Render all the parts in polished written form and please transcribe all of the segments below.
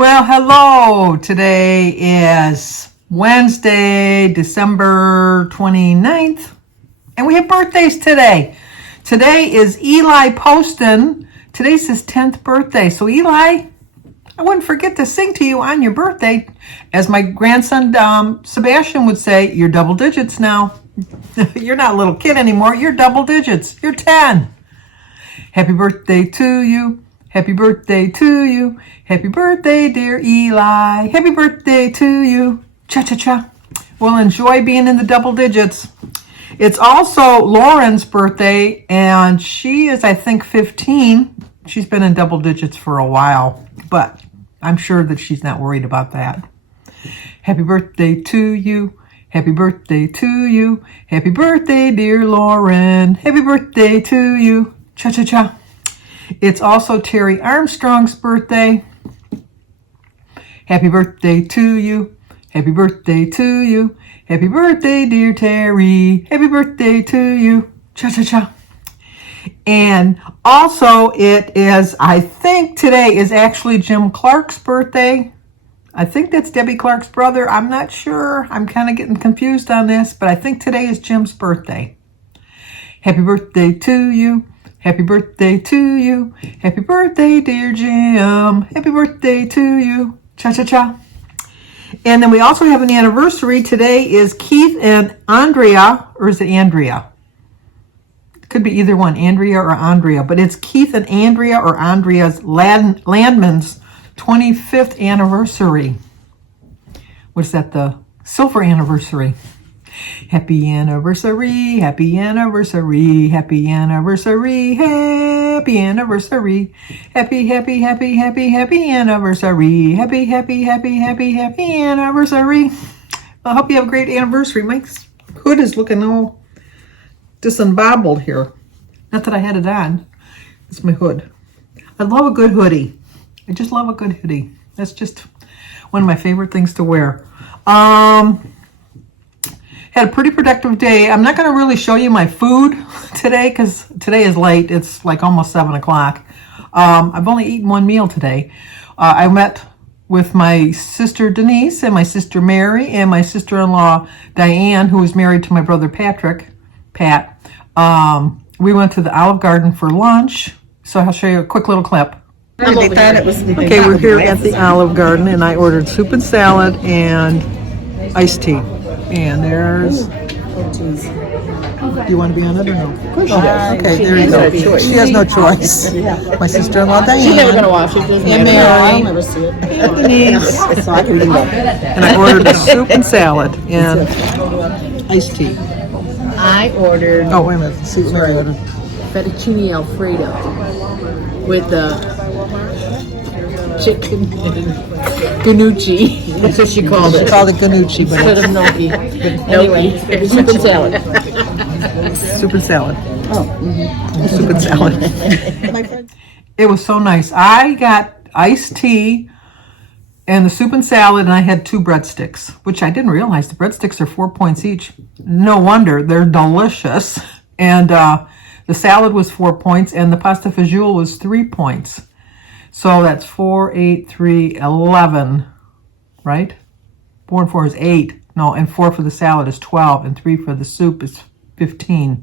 Well, hello. Today is Wednesday, December 29th, and we have birthdays today. Today is Eli Poston. Today's his 10th birthday. So Eli, I wouldn't forget to sing to you on your birthday. As my grandson Sebastian would say, you're double digits now. You're not a little kid anymore. You're double digits. You're 10. Happy birthday to you. Happy birthday to you. Happy birthday, dear Eli. Happy birthday to you. Cha-cha-cha. Well, enjoy being in the double digits. It's also Lauren's birthday, and she is, I think, 15. She's been in double digits for a while, but I'm sure that she's not worried about that. Happy birthday to you. Happy birthday to you. Happy birthday, dear Lauren. Happy birthday to you. Cha-cha-cha. It's also Terry Armstrong's birthday. Happy birthday to you. Happy birthday to you. Happy birthday, dear Terry. Happy birthday to you. Cha-cha-cha. And also it is, I think today is actually Jim Clark's birthday. I think that's Debbie Clark's brother. I'm not sure. I'm kind of getting confused on this, but I think today is Jim's birthday. Happy birthday to you. Happy birthday to you. Happy birthday, dear Jim. Happy birthday to you. Cha-cha-cha. And then we also have an anniversary. Today is Keith and Andrea, or is it Andrea? It could be either one, Andrea or Andrea, but it's Keith and Andrea or Andrea's Landman's 25th anniversary. What's that, the silver anniversary? Happy anniversary, happy anniversary, happy anniversary, happy anniversary, happy, happy, happy, happy, happy anniversary, happy, happy, happy, happy, happy anniversary. I hope you have a great anniversary. My hood is looking all disembobbled here. Not that I had it on. It's my hood. I love a good hoodie. I just love a good hoodie. That's just one of my favorite things to wear. Had a pretty productive day. I'm not going to really show you my food today because today is late. It's like almost 7 o'clock. I've only eaten one meal today. I met with my sister Denise and my sister Mary and my sister-in-law Diane, who is married to my brother Pat. We went to the Olive Garden for lunch. So I'll show you a quick little clip. Okay, we're here at the Olive Garden, and I ordered soup and salad and iced tea. And there's... Do you want to be on it or no? Of course she does. Okay, there you go. She has no choice. My sister-in-law Diane. She's never going to watch it. And Mary. I'll never see it. And Denise. And I ordered the soup and salad and iced tea. I ordered... Oh, wait a minute. Let's see what Mary ordered. Fettuccine Alfredo with the chicken ganucci. That's what she called it. She called it ganucci. Instead of gnocchi. Anyway, soup and salad. Soup and salad. Oh. Mm-hmm. Soup and salad. It was so nice. I got iced tea and the soup and salad, and I had 2 breadsticks, which I didn't realize the breadsticks are 4 points each. No wonder. They're delicious. And the salad was 4 points, and the pasta fagioli was 3 points. So that's 4, 8, 3, 11, right? 4 and 4 is 8. No, and 4 for the salad is 12, and 3 for the soup is 15.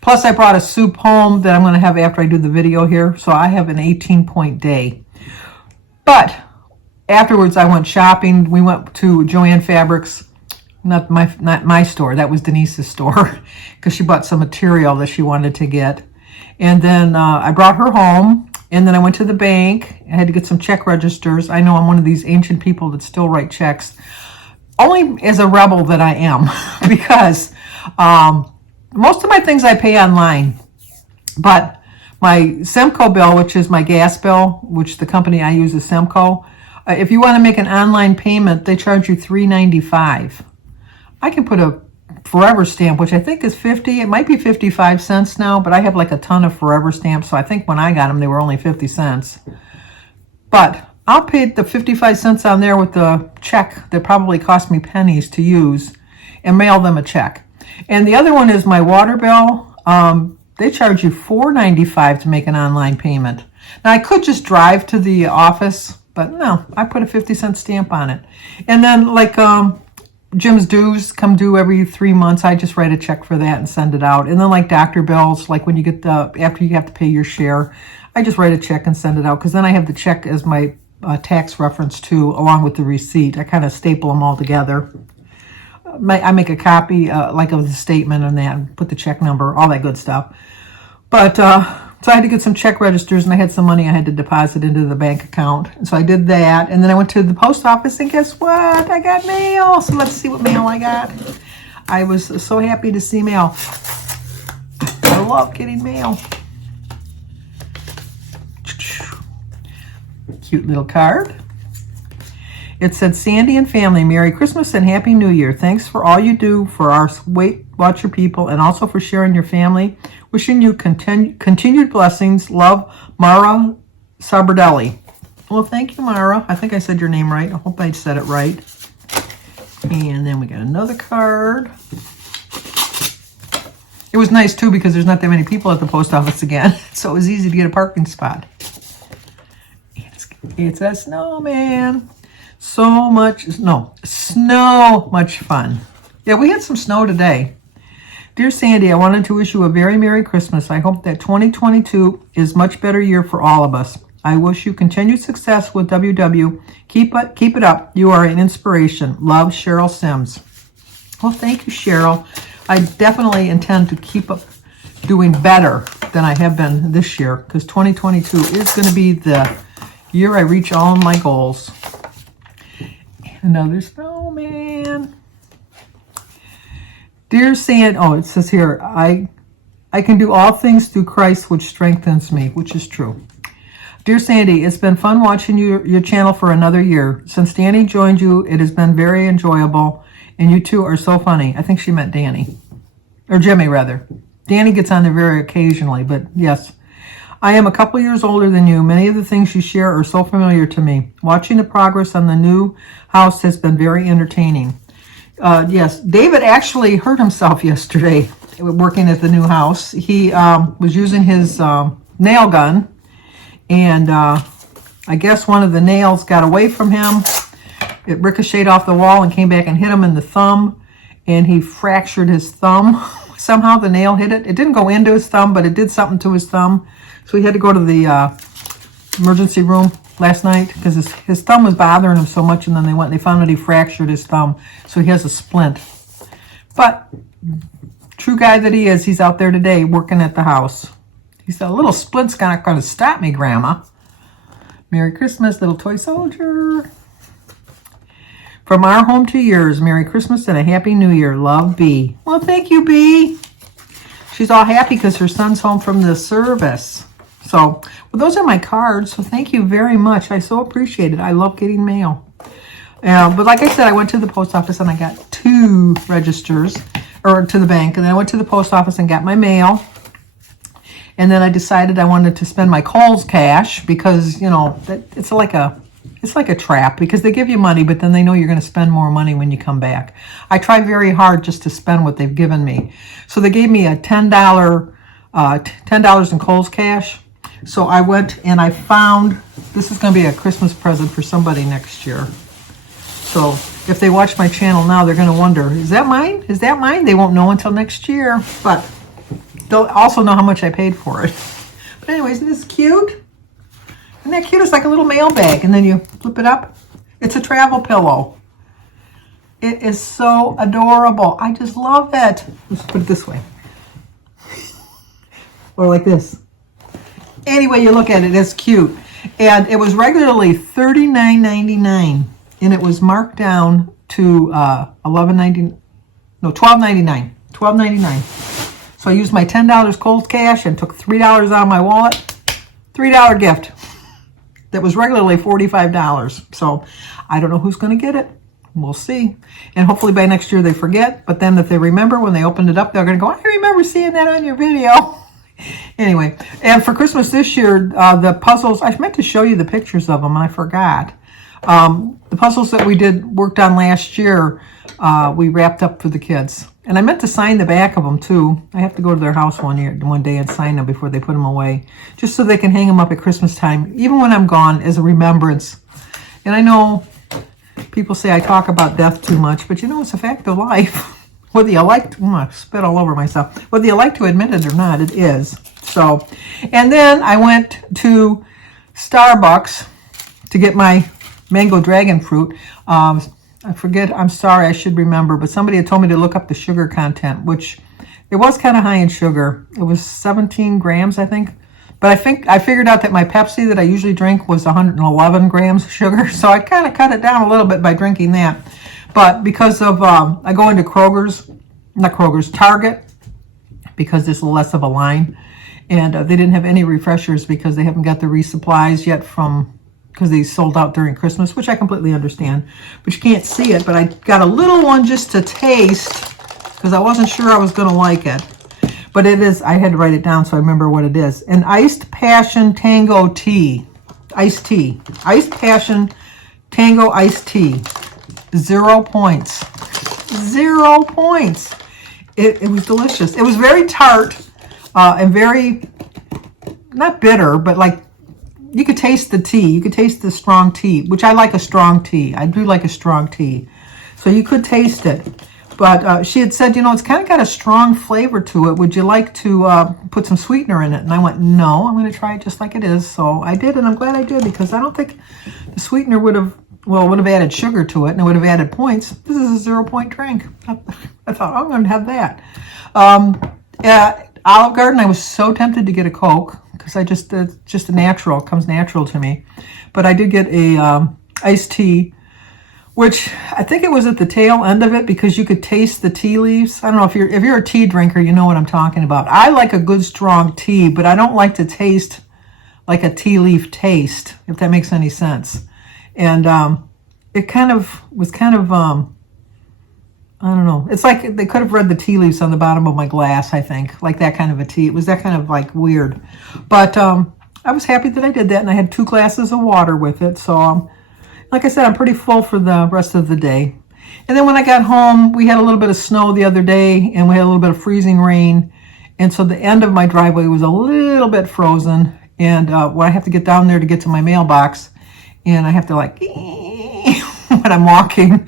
Plus, I brought a soup home that I'm going to have after I do the video here. So I have an 18-point day. But afterwards, I went shopping. We went to Joann Fabrics. Not my store. That was Denise's store because she bought some material that she wanted to get. And then I brought her home, and then I went to the bank. I had to get some check registers. I know I'm one of these ancient people that still write checks. Only as a rebel that I am because most of my things I pay online. But my Semco bill, which is my gas bill, which the company I use is Semco, if you want to make an online payment, they charge you $3.95. I can put a forever stamp, which I think is 50. It might be 55 cents now, but I have like a ton of forever stamps. So I think when I got them, they were only 50 cents. But I'll pay the 55 cents on there with the check that probably cost me pennies to use and mail them a check. And the other one is my water bill. They charge you $4.95 to make an online payment. Now I could just drive to the office, But no, I put a 50-cent stamp on it. And then like Jim's dues come due every 3 months. I just write a check for that and send it out. And then like doctor bills, like when you get after you have to pay your share, I just write a check and send it out, because then I have the check as my tax reference too, along with the receipt. I kind of staple them all together. I make a copy like of the statement and that, and put the check number, all that good stuff. But so I had to get some check registers, and I had some money I had to deposit into the bank account. And so I did that, and then I went to the post office, and guess what? I got mail. So let's see what mail I got. I was so happy to see mail. I love getting mail. Cute little card. It said, Sandy and family, Merry Christmas and Happy New Year. Thanks for all you do for our Weight Watcher people, and also for sharing your family. Wishing you continued blessings. Love, Mara Sabardelli. Well, thank you, Mara. I think I said your name right. I hope I said it right. And then we got another card. It was nice, too, because there's not that many people at the post office again. So it was easy to get a parking spot. It's a snowman. So much fun. Yeah, we had some snow today. Dear Sandy, I wanted to wish you a very Merry Christmas. I hope that 2022 is a much better year for all of us. I wish you continued success with WW. Keep it up. You are an inspiration. Love, Cheryl Sims. Well, thank you, Cheryl. I definitely intend to keep up doing better than I have been this year, because 2022 is going to be the year I reach all of my goals. Another snowman. Dear Sandy, it says here, I can do all things through Christ which strengthens me, which is true. Dear Sandy, it's been fun watching your channel for another year. Since Danny joined you, it has been very enjoyable, and you two are so funny. I think she meant Danny, or Jimmy rather. Danny gets on there very occasionally, but yes. I am a couple years older than you. Many of the things you share are so familiar to me. Watching the progress on the new house has been very entertaining. Yes, David actually hurt himself yesterday working at the new house. He was using his nail gun, and I guess one of the nails got away from him. It ricocheted off the wall and came back and hit him in the thumb, and he fractured his thumb. Somehow the nail hit it. It didn't go into his thumb, but it did something to his thumb. So he had to go to the emergency room last night because his thumb was bothering him so much, and then they found that he fractured his thumb, so he has a splint. But true guy that he is, he's out there today working at the house. He said, a little splint's not going to stop me, Grandma. Merry Christmas, little toy soldier. From our home to yours, Merry Christmas and a Happy New Year. Love, B. Well, thank you, B. She's all happy because her son's home from the service. So, well, those are my cards. So thank you very much. I so appreciate it. I love getting mail. But like I said, I went to the post office and I got 2 registers, or to the bank. And then I went to the post office and got my mail. And then I decided I wanted to spend my Kohl's cash because, you know, it's like a trap, because they give you money, but then they know you're going to spend more money when you come back. I try very hard just to spend what they've given me. So they gave me a $10 in Kohl's cash. So I went and I found, this is going to be a Christmas present for somebody next year. So if they watch my channel now, they're going to wonder, is that mine? Is that mine? They won't know until next year. But they'll also know how much I paid for it. But anyways, isn't this cute? Isn't that cute? It's like a little mail bag, and then you flip it up. It's a travel pillow. It is so adorable. I just love it. Let's put it this way. Or like this. Any way you look at it, it's cute. And it was regularly $39.99, and it was marked down to $12.99. So I used my $10 Kohl's cash and took $3 out of my wallet. $3 gift. That was regularly $45. So I don't know who's going to get it. We'll see. And hopefully by next year they forget. But then if they remember when they opened it up, they're going to go, I remember seeing that on your video. Anyway, and for Christmas this year, the puzzles, I meant to show you the pictures of them, and I forgot. The puzzles that we worked on last year, we wrapped up for the kids. And I meant to sign the back of them, too. I have to go to their house one day and sign them before they put them away, just so they can hang them up at Christmas time, even when I'm gone, as a remembrance And I know people say I talk about death too much, but it's a fact of life. Whether you like to, I spit all over myself, whether you like to admit it or not, it is. So, and then I went to Starbucks to get my mango dragon fruit. I forget, I'm sorry, I should remember, but somebody had told me to look up the sugar content, which it was kind of high in sugar. It was 17 grams, I think. But I figured out that my Pepsi that I usually drink was 111 grams of sugar, so I kind of cut it down a little bit by drinking that. But because of, I go into Target, because there's less of a line. And they didn't have any refreshers because they haven't got the resupplies yet because they sold out during Christmas, which I completely understand. But you can't see it, but I got a little one just to taste because I wasn't sure I was going to like it. But it is, I had to write it down so I remember what it is. An iced passion tango tea. Iced tea. Iced passion tango iced tea. 0 points. 0 points. It was delicious. It was very tart and very, not bitter, but like you could taste the tea. You could taste the strong tea, which I like a strong tea. I do like a strong tea. So you could taste it. But she had said, it's kind of got a strong flavor to it. Would you like to put some sweetener in it? And I went, no, I'm going to try it just like it is. So I did, and I'm glad I did because I don't think the sweetener would have added sugar to it and it would have added points. This is a 0 point drink. I thought, I'm going to have that. At Olive Garden, I was so tempted to get a Coke because it's just a natural. It comes natural to me. But I did get a iced tea, which I think it was at the tail end of it because you could taste the tea leaves. I don't know if you're a tea drinker, you know what I'm talking about. I like a good strong tea, but I don't like to taste like a tea leaf taste, if that makes any sense. And it was I don't know. It's like they could have read the tea leaves on the bottom of my glass, I think. Like that kind of a tea. It was that kind of like weird. But I was happy that I did that, and I had 2 glasses of water with it. So, like I said, I'm pretty full for the rest of the day. And then when I got home, we had a little bit of snow the other day, and we had a little bit of freezing rain. And so the end of my driveway was a little bit frozen. And I have to get down there to get to my mailbox. And I have to like when I'm walking.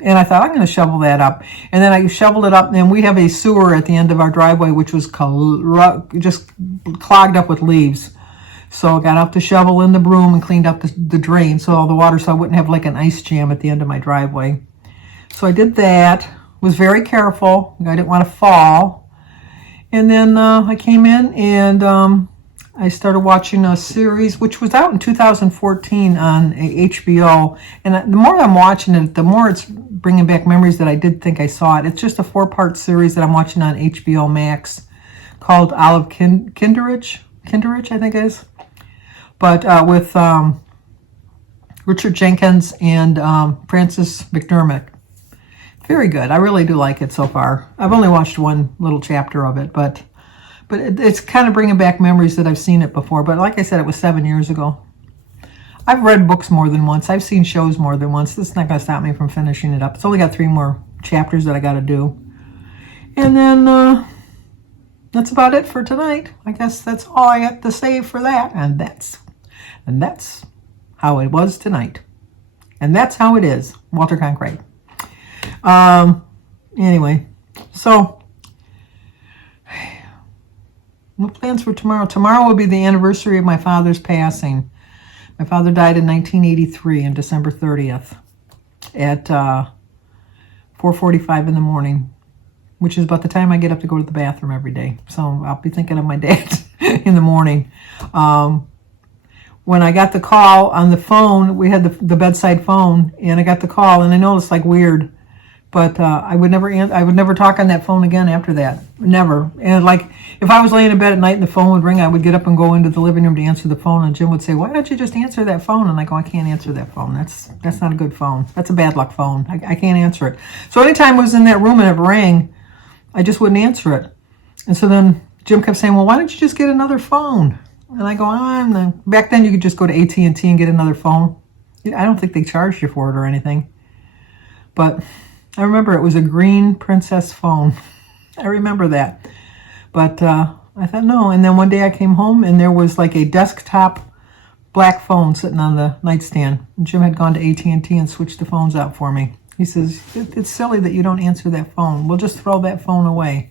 And I thought, I'm going to shovel that up. And then I shoveled it up, and we have a sewer at the end of our driveway, which was just clogged up with leaves. So I got out the shovel and the broom and cleaned up the drain, so all the water, so I wouldn't have like an ice jam at the end of my driveway. So I did that, was very careful. I didn't want to fall. And then I came in and I started watching a series, which was out in 2014 on HBO. And the more I'm watching it, the more it's bringing back memories that I did think I saw it. It's just a 4-part series that I'm watching on HBO Max called Olive Kinderidge, I think it is. But with Richard Jenkins and Frances McDermott. Very good. I really do like it so far. I've only watched one little chapter of it, but it's kind of bringing back memories that I've seen it before. But like I said, it was 7 years ago. I've read books more than once. I've seen shows more than once. This is not going to stop me from finishing it up. It's only got 3 more chapters that I got to do. And then that's about it for tonight. I guess that's all I have to say for that. And that's how it was tonight. And that's how it is. Walter Concrete. Anyway, so no plans for tomorrow. Tomorrow will be the anniversary of my father's passing. My father died in 1983 on December 30th at 4:45 in the morning, which is about the time I get up to go to the bathroom every day. So I'll be thinking of my dad in the morning. When I got the call on the phone, we had the bedside phone, and I got the call, and I know it's like weird, but I would never talk on that phone again after that. Never. And like if I was laying in bed at night and the phone would ring, I would get up and go into the living room to answer the phone, and Jim would say, "Why don't you just answer that phone?" And I go, "I can't answer that phone. That's not a good phone. That's a bad luck phone. I can't answer it." So anytime I was in that room and it rang, I just wouldn't answer it. And so then Jim kept saying, "Well, why don't you just get another phone?" And I go, back then you could just go to AT&T and get another phone. I don't think they charged you for it or anything. But I remember it was a green Princess phone. I remember that. But I thought, no. And then one day I came home and there was like a desktop black phone sitting on the nightstand. And Jim had gone to AT&T and switched the phones out for me. He says, it's silly that you don't answer that phone. We'll just throw that phone away.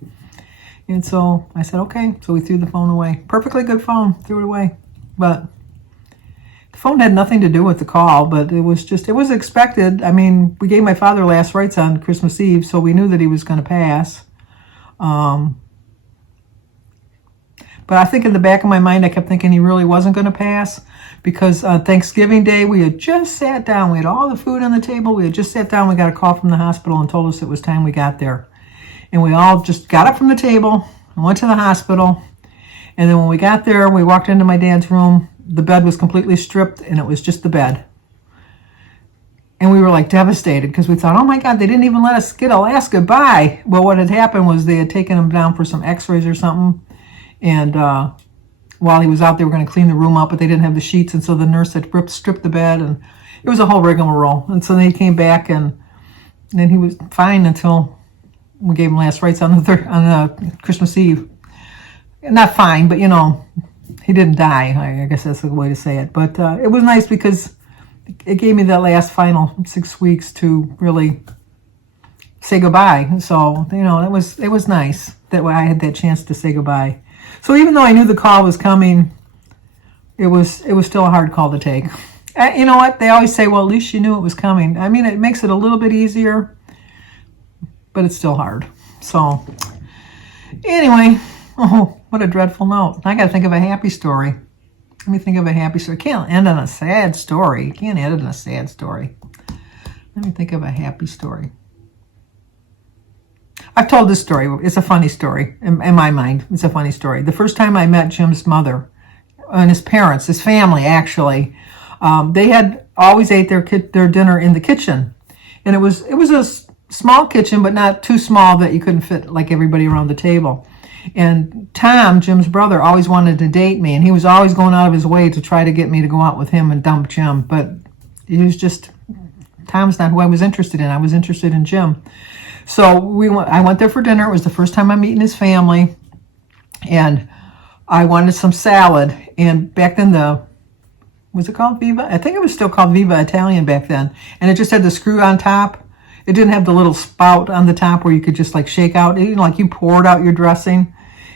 And so I said, okay. So we threw the phone away. Perfectly good phone. Threw it away. But the phone had nothing to do with the call, but it was expected. I mean, we gave my father last rites on Christmas Eve, so we knew that he was going to pass. But I think in the back of my mind, I kept thinking he really wasn't going to pass, because on Thanksgiving Day, we had just sat down. We had all the food on the table. We had just sat down. We got a call from the hospital and told us it was time we got there. And we all just got up from the table and went to the hospital. And then when we got there, we walked into my dad's room. The bed was completely stripped, and it was just the bed. And we were like devastated, because we thought, oh my God, they didn't even let us get a last goodbye. Well, what had happened was they had taken him down for some x-rays or something. And while he was out, they were going to clean the room up, but they didn't have the sheets. And so the nurse had stripped the bed, and it was a whole rigmarole. And so then he came back, and then he was fine until we gave him last rites on the Christmas Eve. Not fine, but he didn't die. I guess that's the way to say it. But it was nice, because it gave me that last final 6 weeks to really say goodbye. So it was nice that I had that chance to say goodbye. So even though I knew the call was coming, it was still a hard call to take. You know what? They always say, well, at least you knew it was coming. I mean, it makes it a little bit easier, but it's still hard. So anyway, oh, what a dreadful note. I got to think of a happy story. Let me think of a happy story. Can't end on a sad story. You can't end on a sad story. Let me think of a happy story. I've told this story. It's a funny story. In my mind, it's a funny story. The first time I met Jim's mother and his parents, his family actually, they had always ate their dinner in the kitchen. And it was a small kitchen, but not too small that you couldn't fit like everybody around the table. And Tom, Jim's brother, always wanted to date me, and he was always going out of his way to try to get me to go out with him and dump Jim. But he was just, Tom's not who I was interested in. I was interested in Jim. So I went there for dinner. It was the first time I'm meeting his family, and I wanted some salad. And back then was it called Viva? I think it was still called Viva Italian back then. And it just had the screw on top. It didn't have the little spout on the top where you could just like shake out, like you poured out your dressing.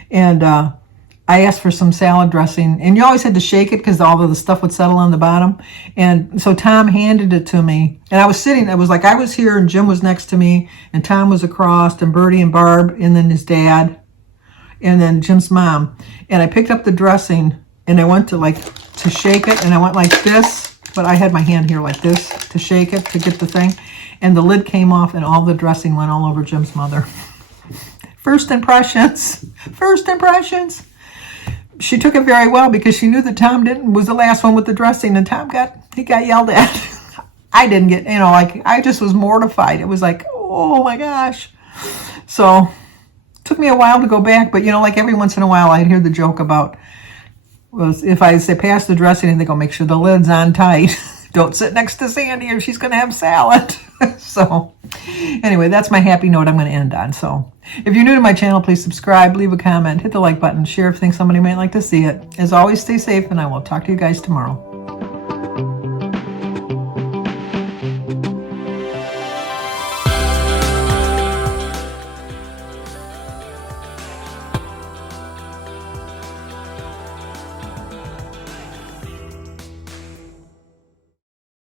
And I asked for some salad dressing, and you always had to shake it because all of the stuff would settle on the bottom. And so Tom handed it to me, and I was sitting, it was like I was here and Jim was next to me, and Tom was across, and Bertie and Barb, and then his dad, and then Jim's mom. And I picked up the dressing, and I went to shake it, and I went like this, but I had my hand here like this to shake it, to get the thing. And the lid came off, and all the dressing went all over Jim's mother. First impressions. She took it very well, because she knew that Tom was the last one with the dressing, and Tom got yelled at. I didn't get, I just was mortified. It was like, oh my gosh. So it took me a while to go back, but like every once in a while I'd hear the joke about, if I say pass the dressing, and they go, make sure the lid's on tight. Don't sit next to Sandy or she's going to have salad. So anyway, that's my happy note I'm going to end on. So if you're new to my channel, please subscribe, leave a comment, hit the like button, share if you think somebody might like to see it. As always, stay safe, and I will talk to you guys tomorrow.